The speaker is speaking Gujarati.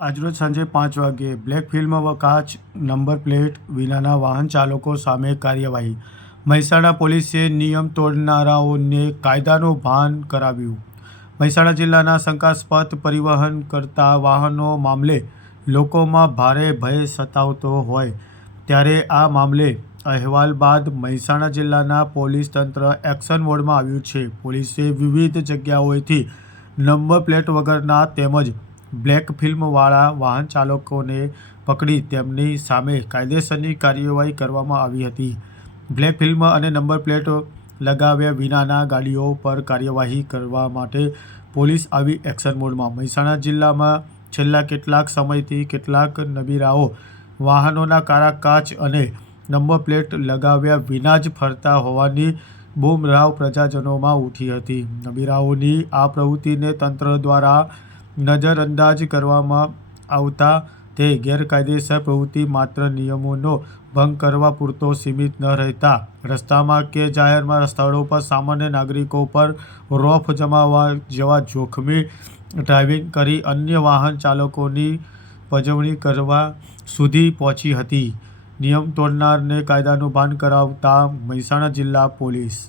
આજરોજ સાંજે પાંચ વાગ્યે બ્લેક ફિલ્મ કાચ નંબર પ્લેટ વિનાના વાહન ચાલકો સામે કાર્યવાહી. મહેસાણા પોલીસે નિયમ તોડનારાઓને કાયદાનું ભાન કરાવ્યું. મહેસાણા જિલ્લાના શંકાસ્પદ પરિવહન કરતા વાહનો મામલે લોકોમાં ભારે ભય સતાવતો હોય ત્યારે આ મામલે અહેવાલ બાદ મહેસાણા જિલ્લાના પોલીસ તંત્ર એક્શન મોડમાં આવ્યું છે. પોલીસે વિવિધ જગ્યાઓએથી નંબર પ્લેટ વગરના તેમજ બ્લેક ફિલ્મવાળા વાહન ચાલકોને પકડી તેમની સામે કાયદેસરની કાર્યવાહી કરવામાં આવી હતી. બ્લેક ફિલ્મ અને નંબર પ્લેટ લગાવ્યા વિનાના ગાડીઓ પર કાર્યવાહી કરવા માટે પોલીસ આવી એક્શન મોડમાં. મહેસાણા જિલ્લામાં છેલ્લા કેટલાક સમયથી કેટલાક નબીરાઓ વાહનોના કારા કાચ અને નંબર પ્લેટ લગાવ્યા વિના જ ફરતા હોવાની બૂમરાવ પ્રજાજનોમાં ઉઠી હતી. નબીરાઓની આ પ્રવૃત્તિને તંત્ર દ્વારા નજરઅંદાજ કરવામાં આવતા તે ગેરકાયદેસર પ્રવૃત્તિ માત્ર નિયમોનો ભંગ કરવા પૂરતો સીમિત ન રહેતા. રસ્તામાં કે જાહેરમાં સ્થળો પર સામાન્ય નાગરિકો પર રોફ જમાવવા જેવા જોખમી ડ્રાઇવિંગ કરી અન્ય વાહન ચાલકોની પજવણી કરવા સુધી પહોંચી હતી. નિયમ તોડનારને કાયદાનું ભાન કરાવતા મહેસાણા જિલ્લા પોલીસ